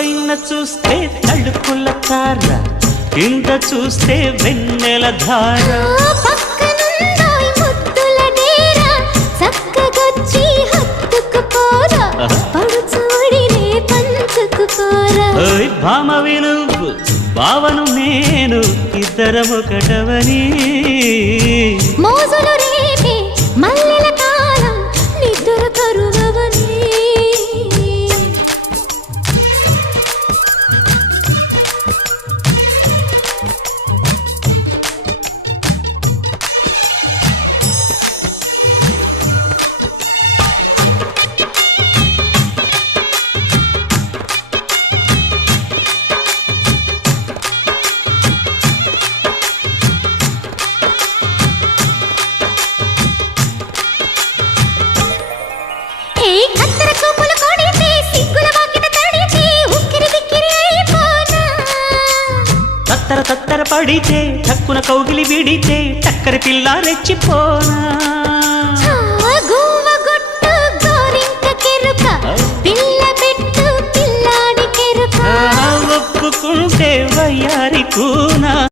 పైన చూస్తే తడుకుల తార, కింద చూస్తే వెన్నెల ధార. పక్కనుందోయ్ ముద్దుల డేర, చక్కగొచ్చి హత్తుకుపోరా, పడుచోడినే పంచుకుపోరా. ఓయ్ భామవి నువ్వు, భావను నేను, ఇద్దరమొకటవని. మోజులు రేపే మల్లెల కాలం, నిద్ర కరువవని. తత్తర తత్తర పడితే టక్కున కౌగిలి విడితే, చక్కర పిల్ల రెచ్చిపోనా.